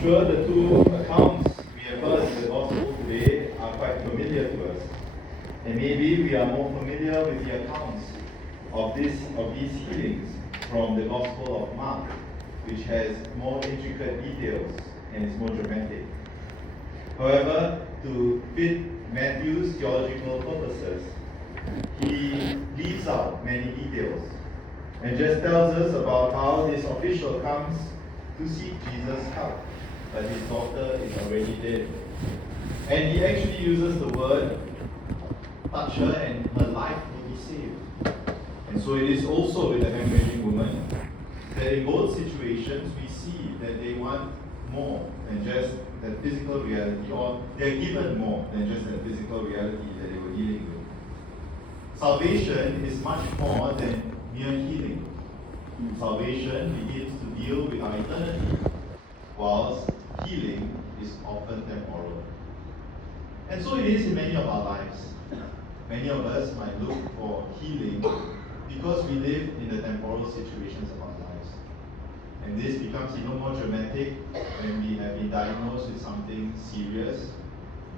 I'm sure the two accounts we have heard in the Gospel today are quite familiar to us. And maybe we are more familiar with the accounts of these healings from the Gospel of Mark, which has more intricate details and is more dramatic. However, to fit Matthew's theological purposes, he leaves out many details and just tells us about how this official comes to seek Jesus' help, but his daughter is already dead. And he actually uses the word touch her and her life will be saved. And so it is also with the hemorrhaging woman that in both situations we see that they want more than just that physical reality, or they're given more than just that physical reality that they were dealing with. Salvation is much more than mere healing. Salvation begins to deal with our eternity, whilst healing is often temporal. And so it is in many of our lives. Many of us might look for healing because we live in the temporal situations of our lives. And this becomes even more dramatic when we have been diagnosed with something serious.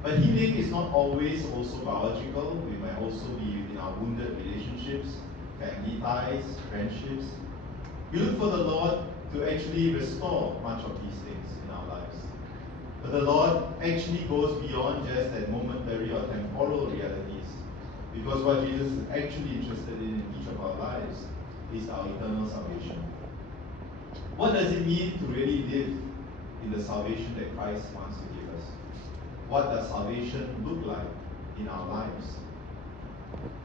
But healing is not always also biological. We might also be in our wounded relationships, family ties, friendships. We look for the Lord to actually restore much of these things in our lives. But the Lord actually goes beyond just that momentary or temporal realities, because what Jesus is actually interested in each of our lives is our eternal salvation. What does it mean to really live in the salvation that Christ wants to give us? What does salvation look like in our lives?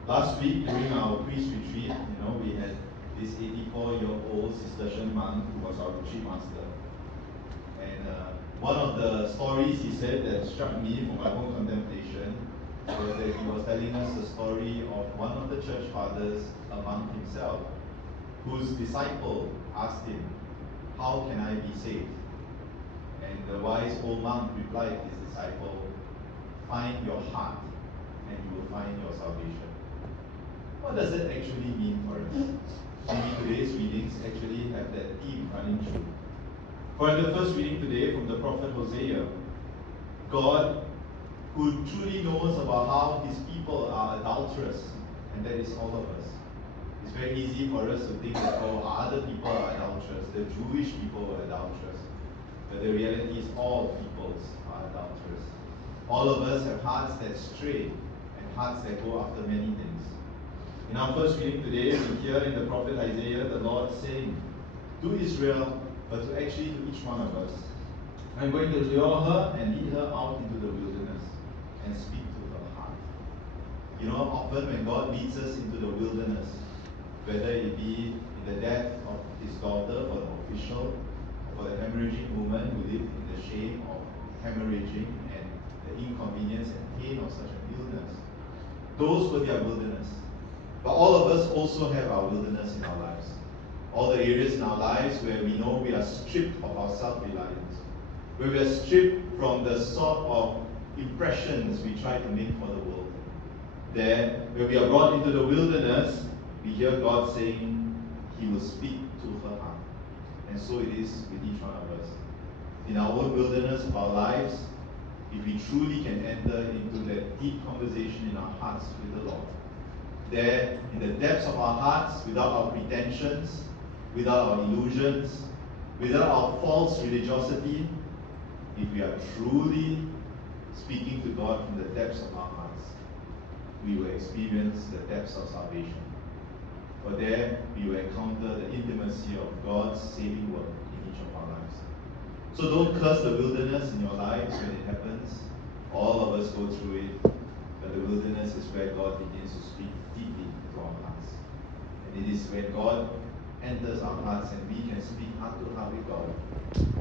Last week during our priest retreat, we had this 84-year-old Cistercian monk who was our retreat master. And one of the stories he said that struck me from my own contemplation was that he was telling us the story of one of the church fathers, a monk himself, whose disciple asked him, "How can I be saved?" And the wise old monk replied to his disciple, "Find your heart and you will find your salvation." What does it actually mean for us? Maybe today's readings actually have that theme running through. For in the first reading today from the prophet Hosea, God, who truly knows about how his people are adulterous, and that is all of us. It's very easy for us to think that, other people are adulterous, the Jewish people were adulterous. But the reality is all peoples are adulterous. All of us have hearts that stray and hearts that go after many things. In our first reading today, we hear in the prophet Isaiah the Lord saying to Israel, but to actually to each one of us, "I'm going to lure her and lead her out into the wilderness and speak to her heart." Often when God leads us into the wilderness, whether it be in the death of his daughter for the official, or for the hemorrhaging woman who lived in the shame of hemorrhaging and the inconvenience and pain of such an illness, those were their wilderness. But all of us also have our wilderness in our lives. All the areas in our lives where we know we are stripped of our self-reliance, where we are stripped from the sort of impressions we try to make for the world. There, where we are brought into the wilderness, we hear God saying he will speak to her heart. And so it is with each one of us. In our own wilderness of our lives, if we truly can enter into that deep conversation in our hearts with the Lord, there, in the depths of our hearts, without our pretensions, without our illusions, without our false religiosity, if we are truly speaking to God from the depths of our hearts, we will experience the depths of salvation. For there, we will encounter the intimacy of God's saving work in each of our lives. So don't curse the wilderness in your lives when it happens. All of us go through it. But the wilderness is where God begins to speak deeply to our hearts. And it is when God enters our hearts and we can speak heart to heart with God,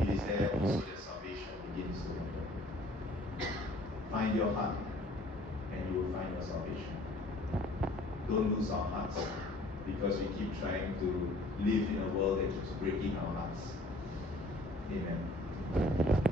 it is there also that salvation begins to happen. Find your heart and you will find your salvation. Don't lose our hearts because we keep trying to live in a world that keeps breaking our hearts. Amen.